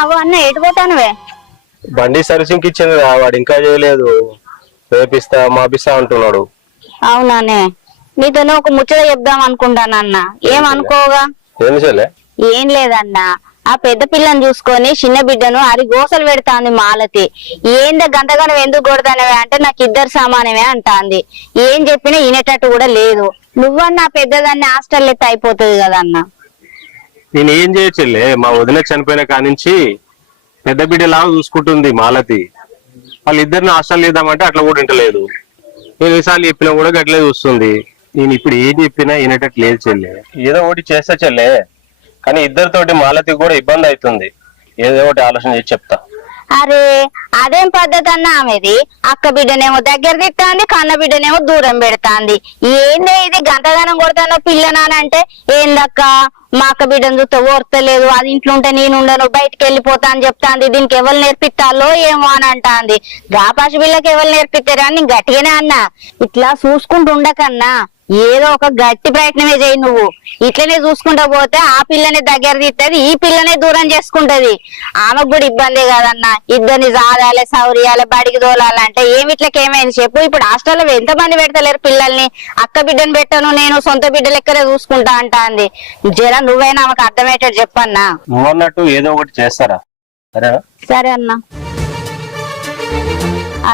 అవు అన్న ఎటు పోతానువే? బండి సర్వీసింగ్ ఇచ్చింది వాడు ఇంకా చేయలేదు, రేపిస్తా మాపిస్తా అంటున్నాడు. అవునానే, నీతోనే ఒక ముచ్చట చెప్దాం అనుకుంటానన్న. ఏమనుకోగా? ఏంది చెల్లె? ఏం లేదన్నా, ఆ పెద్ద పిల్లని చూసుకొని చిన్న బిడ్డను అది గోసలు పెడతాంది మాలతి. ఏందో గంటగానం ఎందుకు కొడతానవే అంటే నాకు ఇద్దరు సమానమే అంటాంది. ఏం చెప్పినా వినేటట్టు కూడా లేదు. నువ్వన్నా పెద్దదాన్ని హాస్టల్ ఎత్తి అయిపోతుంది కదన్నా. నేను ఏం చేయొచ్చులే, మా వదిన చనిపోయిన కానించి పెద్ద బిడ్డలా చూసుకుంటుంది మాలతి. వాళ్ళిద్దరిని హాస్టల్ చేద్దామంటే అట్లా కూడా వింటలేదు. ఎన్నిసార్లు చెప్పినా కూడా గట్లే చూస్తుంది. నేను ఇప్పుడు ఏం చెప్పినా వినేటట్టు లేదు చెల్లె. ఏదో ఒకటి చేస్తా చెల్లె, కానీ ఇద్దరితోటి మాలతి కూడా ఇబ్బంది అవుతుంది. ఏదో ఒకటి ఆలోచన చేసి చెప్తా. అరే అదేం పద్ధతి అన్న ఆమెది? అక్క బిడ్డనేమో దగ్గర తిట్టాంది, కన్న బిడ్డనేమో దూరం పెడతాంది. ఏందే ఇది గంటగానం కొడతానో పిల్లనానంటే, ఏందక్క మా అక్క బిడ్డను చూస్తే ఓర్తలేదు, అది ఇంట్లో ఉంటే నేను ఉండను బయటికి వెళ్ళిపోతా అని చెప్తాంది. దీనికి ఎవరు నేర్పిస్తాలో ఏమో అని అంటాంది. గాపాష పిల్లకి ఎవరు నేర్పిస్తారా అని నేను గట్టిగానే అన్నా. ఇట్లా చూసుకుంటూ ఉండకన్నా ఏదో ఒక గట్టి ప్రయత్నమే చేయి నువ్వు. ఇట్లనే చూసుకుంటా పోతే ఆ పిల్లనే దగ్గర తీస్తుంది, ఈ పిల్లనే దూరం చేసుకుంటది. ఆమెకు కూడా ఇబ్బంది కదన్నా, ఇద్దరిని సాదాలి సౌర్యాలి బడికి తోలాలంటే. ఏమిట్లకేమైంది చెప్పు? ఇప్పుడు హాస్టల్లో ఎంతమంది పెడతలేరు పిల్లల్ని? అక్క బిడ్డను పెట్టను, నేను సొంత బిడ్డ లెక్కనే చూసుకుంటా అంటాంది. జర నువ్వైనా ఆమెకు అర్థమయ్యేటట్టు చెప్పన్నా. నువ్వన్నట్టు ఏదో ఒకటి చేస్తారా? సరేనా? సరే అన్నా.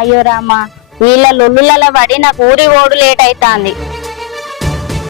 అయ్యో రామా, వీళ్ళ లొల్లులలో పడి నాకు ఊరి ఓడు లేట్ అవుతాంది.